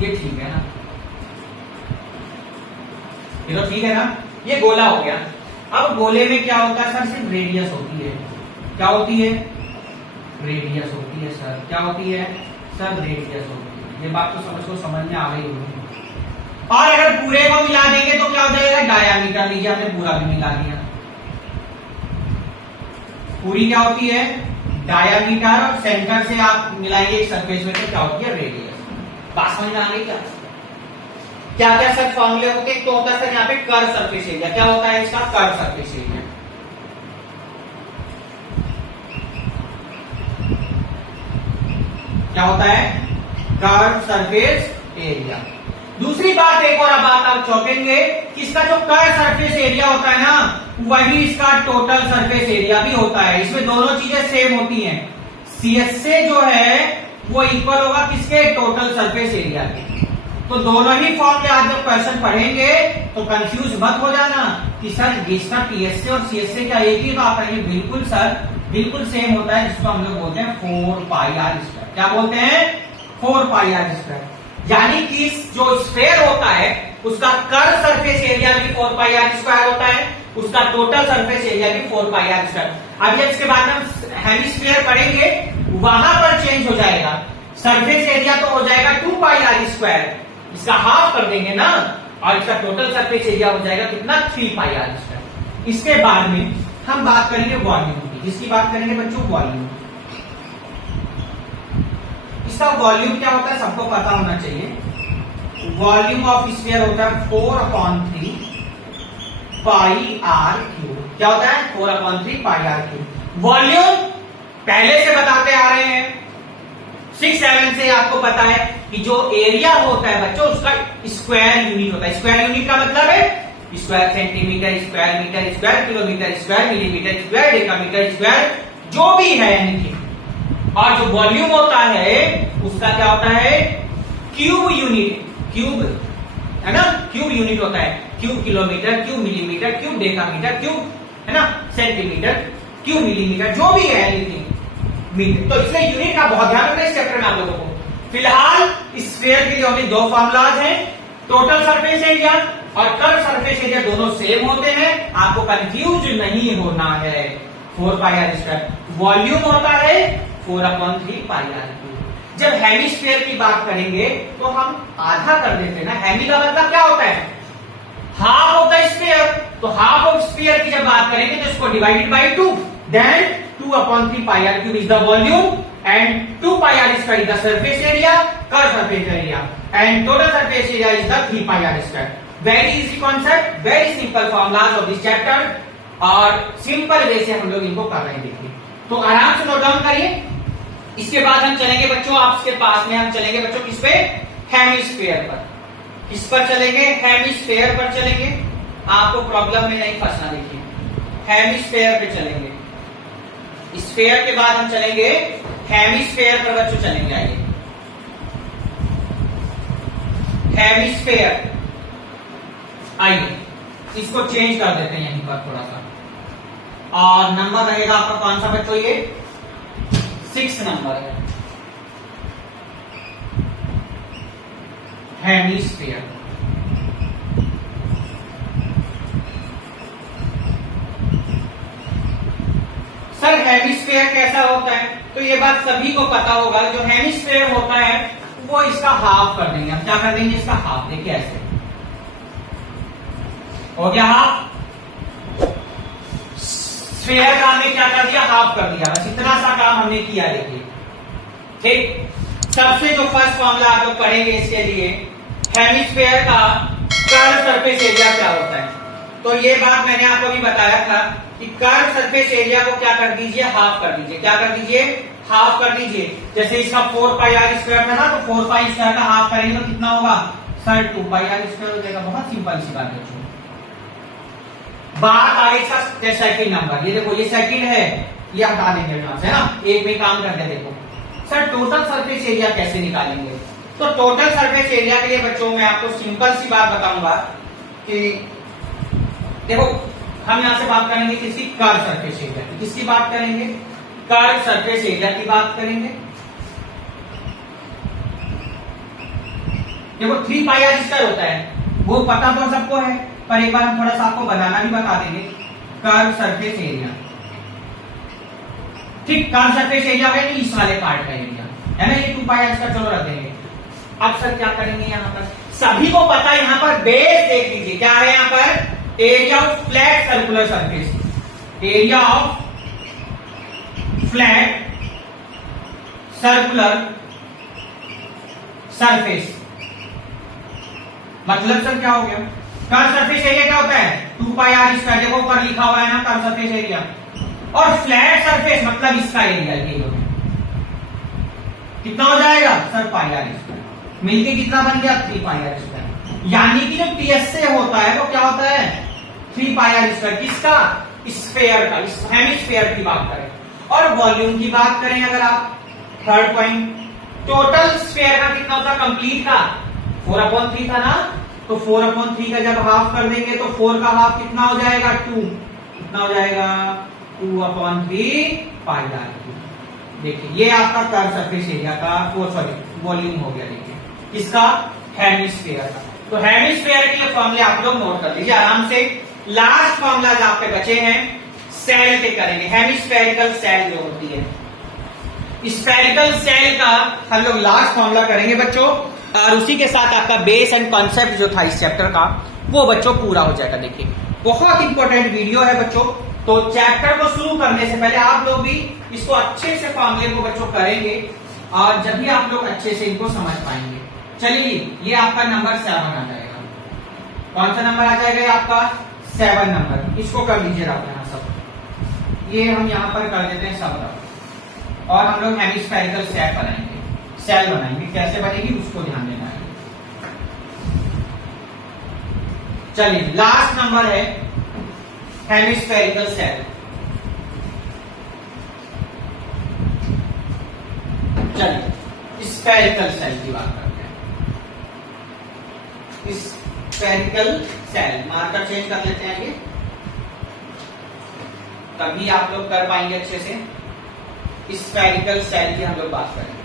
ये ठीक है ना, ये तो ठीक है ना, ये गोला हो गया। अब गोले में क्या होता है सर, सिर्फ रेडियस होती है। क्या होती है, रेडियस होती है सर। क्या होती है सर, रेडियस होती है। ये बात तो समझ में आ गई होगी। और अगर पूरे को मिला देंगे तो क्या हो जाएगा, डायामीटर। लीजिए हमने पूरा भी मिला दिया। पूरी क्या होती है, डायामीटर, और सेंटर से आप मिलाएंगे एक सरफेस में, तो क्या होती है, रेडियस। बात समझ में आ गई क्या, क्या क्या सर फॉर्मूले होते हैं। तो होता है सर यहाँ पे कर्व सरफेस एरिया। क्या होता है इसका, कर्व सरफेस एरिया। क्या होता है, कर्व सरफेस एरिया। दूसरी बात, एक और बात आप चौंकेंगे कि इसका जो कर्व सरफेस एरिया होता है ना, वही इसका टोटल सरफेस एरिया भी होता है। इसमें दोनों चीजें सेम होती हैं। CSA जो है वो इक्वल होगा किसके, टोटल सरफेस एरिया के। तो दोनों ही फॉर्मूले आज जब क्वेश्चन पढ़ेंगे तो कंफ्यूज मत हो जाना कि सर इसका TSA और CSA क्या एक ही बात है। बिल्कुल सर, बिल्कुल सेम होता है, जिसको हम लोग बोलते हैं 4πr²। क्या बोलते हैं, 4πr²। यानी कि जो स्फीयर होता है उसका कर्व सरफेस एरिया भी 4πr² होता है, उसका टोटल सरफेस एरिया भी 4πr²। अब जब इसके बाद हम हेमिस्फीयर पढ़ेंगे, वहां पर चेंज हो जाएगा, सरफेस एरिया तो हो जाएगा 2πr², इसका हाफ कर देंगे ना, और इसका टोटल सरफेस एरिया हो जाएगा कितना, 3πr²। इसके बाद में हम बात करेंगे वॉल्यूम की। किसकी बात करेंगे बच्चों, वॉल्यूम। इसका वॉल्यूम क्या होता है सबको पता होना चाहिए। वॉल्यूम ऑफ स्फीयर होता है 4/3 πr²। क्या होता है 4/3 पाई आर क्यूब। वॉल्यूम पहले से बताते आ रहे हैं 6-7 से आपको पता है कि जो एरिया होता है बच्चों उसका स्क्वायर यूनिट होता है। स्क्वायर यूनिट का मतलब है square centimetre, square metre, square kilometre, square millimetre, square decametre, square जो भी है एनीथिंग। और जो वॉल्यूम होता है उसका क्या होता है क्यूब यूनिट, क्यूब है ना, क्यूब यूनिट होता है। Cube kilometre, cube millimetre, cube decametre, cube है ना सेंटीमीटर, क्यूब मिलीमीटर, जो भी है एनीथिंग मीटर। तो इसलिए यूनिट का बहुत ध्यान रखना इस चैप्टर में आप लोगों को। फिलहाल स्फीयर के लिए ओनली 2 फॉर्मूलाज हैं, टोटल सरफेस एरिया और कर्व सरफेस एरिया दोनों सेम होते हैं, आपको कंफ्यूज नहीं होना है। 4 पाई आर स्क्वायर वॉल्यूम होता है 4/3 पाई आर क्यूब। जब हेमिस्फीयर की बात करेंगे तो हम आधा कर देते हैं ना। हेमी का मतलब क्या होता है हाफ ऑफ द स्फीयर, तो हाफ ऑफ स्फीयर की जब बात करेंगे तो इसको divided by 2, then 2/3 pi R cube is the volume and 2 pi r square is the surface area, curved surface area, and total surface area is the 3 pi r square. Very easy concept, very simple formulas of this chapter और सिंपल वे से हम लोग इनको कर रहे हैं। देखिए तो आराम से नोट डाउन करिए। इसके बाद हम चलेंगे बच्चों आपके पास में हम चलेंगे बच्चों किस पे हेमिस्फीयर पर। किस पर चलेंगे हेमिस्फीयर पर चलेंगे, आपको प्रॉब्लम में नहीं फंसना। देखिए हेमिस्फीयर पे चलेंगे, स्फीयर के बाद हम चलेंगे हेमिस्फीयर पर बच्चों चलेंगे। आइए हेमिस्फीयर, आइए इसको चेंज कर देते हैं यहीं पर थोड़ा सा, और नंबर रहेगा आपका कौन सा बच्चों ये 6 नंबर है हेमिस्फीयर। सर हेमिस्फीयर कैसा होता है, तो ये बात सभी को पता होगा। जो हेमिस्फीयर होता है वो इसका हाफ कर देंगे हम। क्या कर देंगे इसका हाफ, देखिए ऐसे हो गया हाफ। स्फीयर का हमने क्या कर दिया हाफ कर दिया, बस इतना सा काम हमने किया। देखिए ठीक, सबसे जो फर्स्ट फॉर्मूला आप लोग पढ़ेंगे इसके लिए हेमिस्फीयर का कर्व सरफेस एरिया क्या होता है। तो ये बात मैंने आपको भी बताया था कि कर्व सरफेस एरिया को क्या कर दीजिए हाफ कर दीजिए। क्या कर दीजिए हाफ कर दीजिए। जैसे इसका 4 पाई आर स्क्वायर था ना, तो 4 पाई स्क्वायर का हाफ करेंगे तो कितना होगा सर 2 पाई आर स्क्वायर हो जाएगा। बहुत सिंपल सी बात है। बात आगे इसका सेकंड नंबर, ये देखो ये सेकंड है, ये हटा देंगे यहां से ना, एक में काम करते हैं। देखो सर टोटल सरफेस एरिया कैसे निकालेंगे, तो टोटल सरफेस एरिया के लिए बच्चों मैं आपको सिंपल सी बात बताऊंगा कि देखो हम यहां से बात करेंगे किसकी कर्व सरफेस एरिया की। किसकी बात करेंगे कर्व सरफेस एरिया की बात करेंगे। देखो 3 पाई आर स्क्वायर होता है वो पता तो सबको है, पर एक बार हम थोड़ा सा आपको बनाना भी बता देंगे। कर्व सरफेस एरिया, ठीक कर्व सरफेस एरिया है इस वाले पार्ट का एरिया है ना, ये 2 पाई आर स्क्वायर चलो रख देंगे। अब सर क्या करेंगे यहाँ पर सभी को पता है, यहाँ पर बेस देख लीजिए क्या है यहाँ पर area of flat circular surface, area of flat circular surface. मतलब सर क्या हो गया कर्व सरफेस एरिया क्या होता है 2 पाई आर स्क्वायर, देखो ऊपर लिखा हुआ है ना कर्व सरफेस एरिया। और फ्लैट सरफेस मतलब इसका एरिया कितना हो जाएगा सर पाई आर स्क्वायर, मिलके कितना बन गया 3 पाई आर स्क्वायर। यानी कि जो टीएस से होता है वो क्या होता है 3 पाई आर स्क्वायर। किसका स्फीयर का, हेमिस्फीयर की बात करें। और वॉल्यूम की बात करें अगर आप थर्ड पॉइंट, टोटल स्फीयर का कितना होता है कंप्लीट का 4/3 था ना, तो 4/3 का जब हाफ कर देंगे तो 4 का हाफ कितना हो जाएगा 2, कितना हो जाएगा 2/3 पाई आर क्यूब। देखिए ये आपका कर्व सरफेस एरिया का वॉल्यूम हो गया। देखिए किसका हेमिस्फीयर का। तो हेमिस्फीयर के लिए फॉर्मूले आप लोग नोट कर लीजिए आराम से। लास्ट फॉर्मूला जो आपके बचे हैं सेल के करेंगे। हेमिस्फेरिकल सेल जो होती है, स्फेरिकल सेल का हम लोग लास्ट फॉर्मूला करेंगे बच्चों, और उसी के साथ आपका बेस एंड कॉन्सेप्ट जो था इस चैप्टर का वो बच्चों पूरा हो जाएगा। देखिए बहुत इंपॉर्टेंट वीडियो है बच्चों, तो चैप्टर को शुरू करने से पहले आप लोग भी इसको अच्छे से फॉर्मूले को बच्चों करेंगे, और जब भी आप लोग अच्छे से इनको समझ पाएंगे। चलिए ये आपका नंबर 7 आ जाएगा। कौन सा नंबर आ जाएगा आपका 7 नंबर, इसको कर लीजिए आप यहां सब। ये हम यहां पर कर देते हैं सब रफ, और हम लोग हेमिस्फेरिकल सेल बनाएंगे। कैसे बनेगी उसको ध्यान देना है। चलिए लास्ट नंबर है हेमिस्फेरिकल सेल। चलिए स्फेरिकल सेल की बात करते हैं। स्फेरिकल सेल मार्कर चेंज कर लेते हैं, ये तभी आप लोग कर पाएंगे अच्छे से। स्फेरिकल सेल की हम लोग बात करेंगे।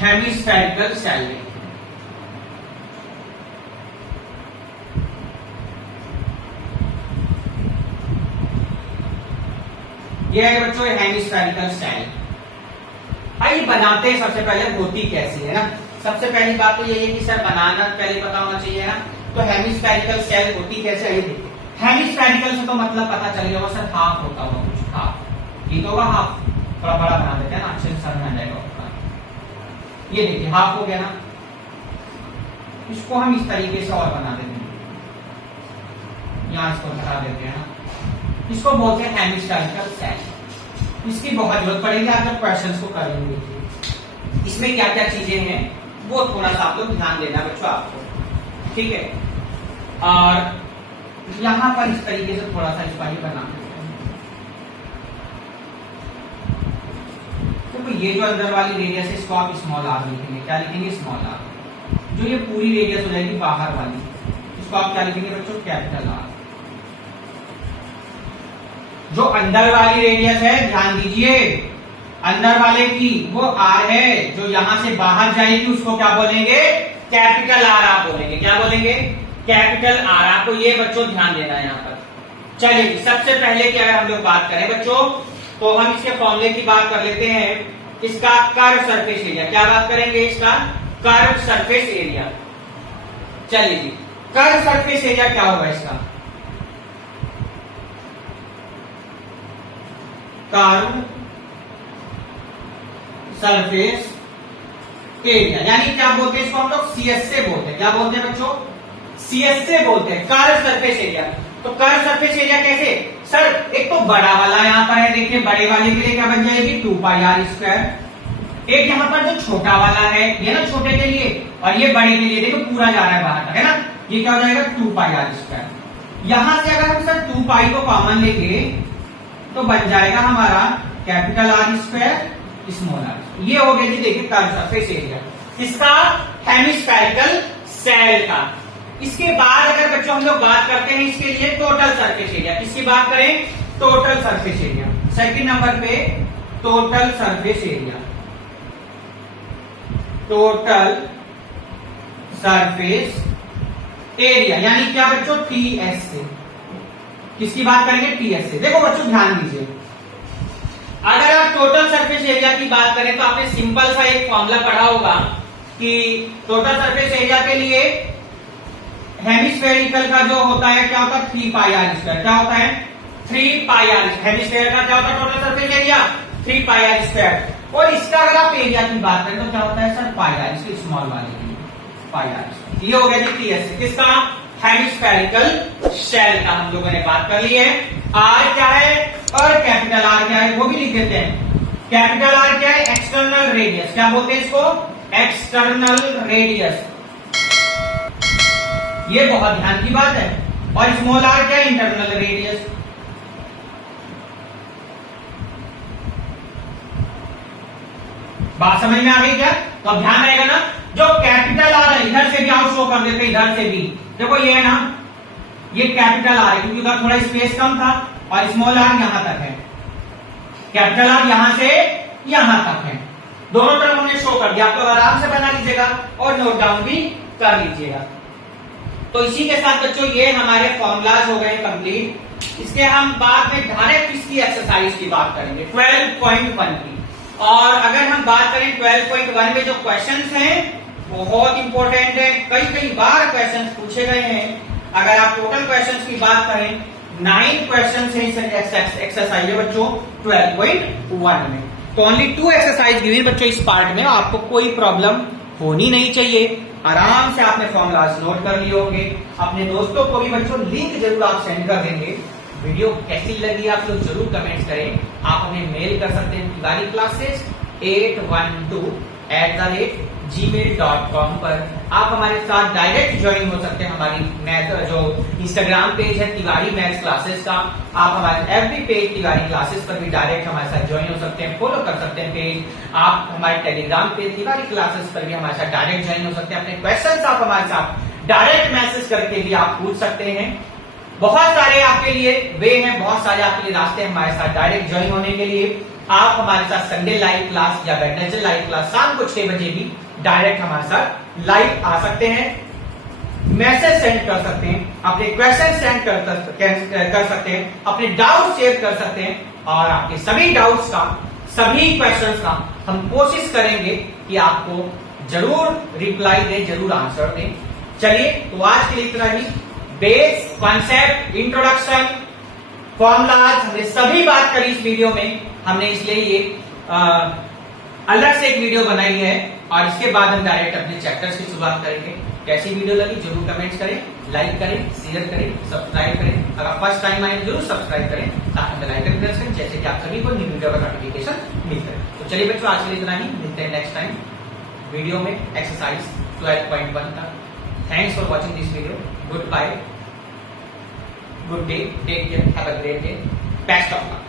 हेमिस्फेरिकल सेल ये है बच्चों हेमिस्फेरिकल सेल। आइए बनाते हैं। सबसे पहले होती कैसी है ना, सबसे पहली बात तो यही है कि सर बनाना पहले पता होना चाहिए ना। तो हेमिस्फेरिकल सेल होती कैसे है ये देखिए। हेमिस्फेरिकल से तो मतलब पता चल गया सर हाफ होता होगा कुछ, हाफ ये तो होगा हाफ। थोड़ा बड़ा बना देते हैं ना, अच्छे से समझ आ जाएगा। ये देखिए हाफ हो गया ना, इसको हम इस तरीके से और बना देते हैं, यहां इसको हटा देते हैं ना। इसको बोलते हैं हेमिस्फेरिकल सेल। इसकी बहुत जरूरत पड़ेगी आप जब क्वेश्चंस को करेंगे। इसमें क्या क्या चीजें हैं वो थोड़ा सा आप लोग ध्यान देना बच्चों आपको, ठीक है। और यहां पर इस तरीके से थोड़ा सा इसको ही बना देते हैं। तो ये जो अंदर वाली रेडियस है इसको आप स्मॉल आर लिखेंगे। क्या लिखेंगे? Small R. जो ये पूरी रेडियस हो जाएगी बाहर वाली, इसको आप क्या लिखेंगे बच्चों? Capital R. जो अंदर वाली रेडियस है ध्यान दीजिए, अंदर वाले की वो आर है, जो यहां से बाहर जाएगी उसको क्या बोलेंगे? कैपिटल आर आप बोलेंगे। क्या बोलेंगे? Capital R. आपको ये बच्चों ध्यान देना है यहाँ पर। चलिए सबसे पहले क्या है हम लोग बात करें बच्चों, तो हम इसके फॉर्मूले की बात कर लेते हैं। इसका कर्व सरफेस एरिया, क्या बात करेंगे? इसका कर्व सरफेस एरिया। चलिए जी, कर्व सरफेस एरिया क्या होगा इसका? कर्व सरफेस एरिया, यानी क्या बोलते हैं इसको हम लोग? सीएस से बोलते हैं। क्या बोलते हैं बच्चों? सीएस से बोलते हैं, कर्व सरफेस एरिया। तो कर्व सरफेस एरिया कैसे? सर एक तो बड़ा वाला यहाँ पर है, देखिए बड़े वाले के लिए क्या बन जाएगी? 2 पाई आर स्क्वायर। एक यहाँ पर जो छोटा वाला है ये ना छोटे के लिए, और ये बड़े के लिए देखो पूरा जा रहा है बाहर तक, है ना। ये क्या हो जाएगा? 2 पाई आर स्क्वायर। यहां से अगर हम सर 2 पाई को कॉमन लेंगे तो बन जाएगा हमारा capital R square small R. ये हो गया जी देखिए कर्व सरफेस एरिया इसका हेमिस्फेरिकल सेल का। इसके बाद अगर बच्चों हम लोग बात करते हैं इसके लिए टोटल सरफेस एरिया, किसकी बात करें? Total surface area. Second number पे total surface area, total surface area यानी क्या बच्चों? टीएस से। किसकी बात करेंगे? टीएस से। देखो बच्चों ध्यान दीजिए, अगर आप टोटल सरफेस एरिया की बात करें तो आपने सिंपल सा एक फॉर्मूला पढ़ा होगा कि टोटल सरफेस एरिया के लिए हेमिस्फेरिकल का जो होता है क्या होता है? 3 पाई आर स्क्वायर। क्या होता है? 3 पाई आर। हेमिस्फेयर का क्या होता है total surface area? 3 pi R square. और इसका अगर आप एरिया की बात करें तो क्या होता है सर? पाई आर, इसके स्मॉल वाले के लिए पाई आर। ये हो गया जी टीएस। किसका? हेमिस्फेरिकल सेल का हम लोगों ने बात कर ली है। आर क्या है और कैपिटल आर क्या है वो भी लिख देते हैं। कैपिटल आर क्या है? External radius. क्या बोलते हैं इसको? External radius. ये बहुत ध्यान की बात है। और स्मॉल आर क्या है? Internal radius. बात समझ में आ गई क्या? तो अब ध्यान रहेगा ना, जो कैपिटल आर है इधर से भी आउट शो कर देते, इधर से भी देखो ये है ना, ये कैपिटल आर है क्योंकि उधर थोड़ा स्पेस कम था, और स्मॉल आर यहां तक है। कैपिटल आर यहां से यहां तक है, दोनों तरफ हमने शो कर दिया। आप लोग आराम से बना लीजिएगा और नोट डाउन भी कर लीजिएगा। तो इसी के साथ बच्चों ये हमारे फॉर्मूलाज हो गए कंप्लीट। इसके हम बाद में डायरेक्ट इसकी एक्सरसाइज की बात करेंगे 12.1 की। और अगर हम बात करें 12.1 में जो क्वेश्चंस हैं बहुत इंपॉर्टेंट है, कई बार क्वेश्चंस पूछे गए हैं। अगर आप टोटल क्वेश्चंस की बात करें 9 क्वेश्चंस हैं इस एक्सरसाइज में बच्चों 12.1 में। तो ओनली 2 एक्सरसाइज गिवन बच्चों इस पार्ट में, आपको कोई प्रॉब्लम होनी नहीं चाहिए। आराम से आपने फॉर्मूलाज नोट कर लिए होंगे। अपने दोस्तों को भी बच्चों लिंक जरूर आप सेंड कर देंगे। वीडियो कैसी लगी आप लोग जरूर कमेंट्स करें। आप हमें मेल कर सकते हैं तिवारी क्लासेस 812@gmail.com पर। आप हमारे साथ डायरेक्ट ज्वाइन हो सकते हैं। हमारी मैथ जो इंस्टाग्राम पेज है तिवारी मैथ्स क्लासेस का, आप हमारे एफबी पेज तिवारी क्लासेस पर भी डायरेक्ट हमारे साथ ज्वाइन हो सकते हैं, फॉलो कर सकते हैं पेज। आप हमारे टेलीग्राम पेज तिवारी क्लासेस पर भी हमारे साथ डायरेक्ट ज्वाइन हो सकते हैं। अपने क्वेश्चंस आप हमारे साथ डायरेक्ट मैसेज करके भी आप पूछ सकते हैं। बहुत सारे आपके लिए वे हैं, बहुत सारे आपके लिए रास्ते हैं हमारे साथ डायरेक्ट ज्वाइन होने के लिए। आप हमारे साथ संडे लाइव क्लास या वेडनेसडे लाइव क्लास शाम को 6 बजे भी डायरेक्ट हमारे साथ लाइव आ सकते हैं, मैसेज सेंड कर सकते हैं, अपने क्वेश्चन सेंड कर सकते हैं, अपने डाउट शेयर कर सकते हैं। और आपके सभी डाउट्स का, सभी क्वेश्चंस का हम कोशिश करेंगे कि आपको जरूर रिप्लाई दें, जरूर आंसर दें। चलिए तो आज के लिए इतना ही। बेस, कॉन्सेप्ट, इंट्रोडक्शन, फॉर्मूलाज हमने सभी बात करी इस वीडियो में। हमने इसलिए ये अलग से एक वीडियो बनाई है और इसके बाद हम डायरेक्ट अपने चैप्टर्स की शुरुआत करेंगे। कैसी वीडियो लगी जरूर कमेंट्स करें, लाइक करें, शेयर करें, सब्सक्राइब करें। अगर फर्स्ट टाइम आए जरूर सब्सक्राइब करें, साथ में बेल आइकन प्रेस करें, जैसे कि आप सभी को न्यू वीडियो का नोटिफिकेशन मिलता है। तो चलिए बच्चों आज के लिए इतना ही, मिलते हैं नेक्स्ट टाइम वीडियो में एक्सरसाइज 12.1 तक। Thanks for watching this video. Good bye, good day, take care, have a great day, best of luck.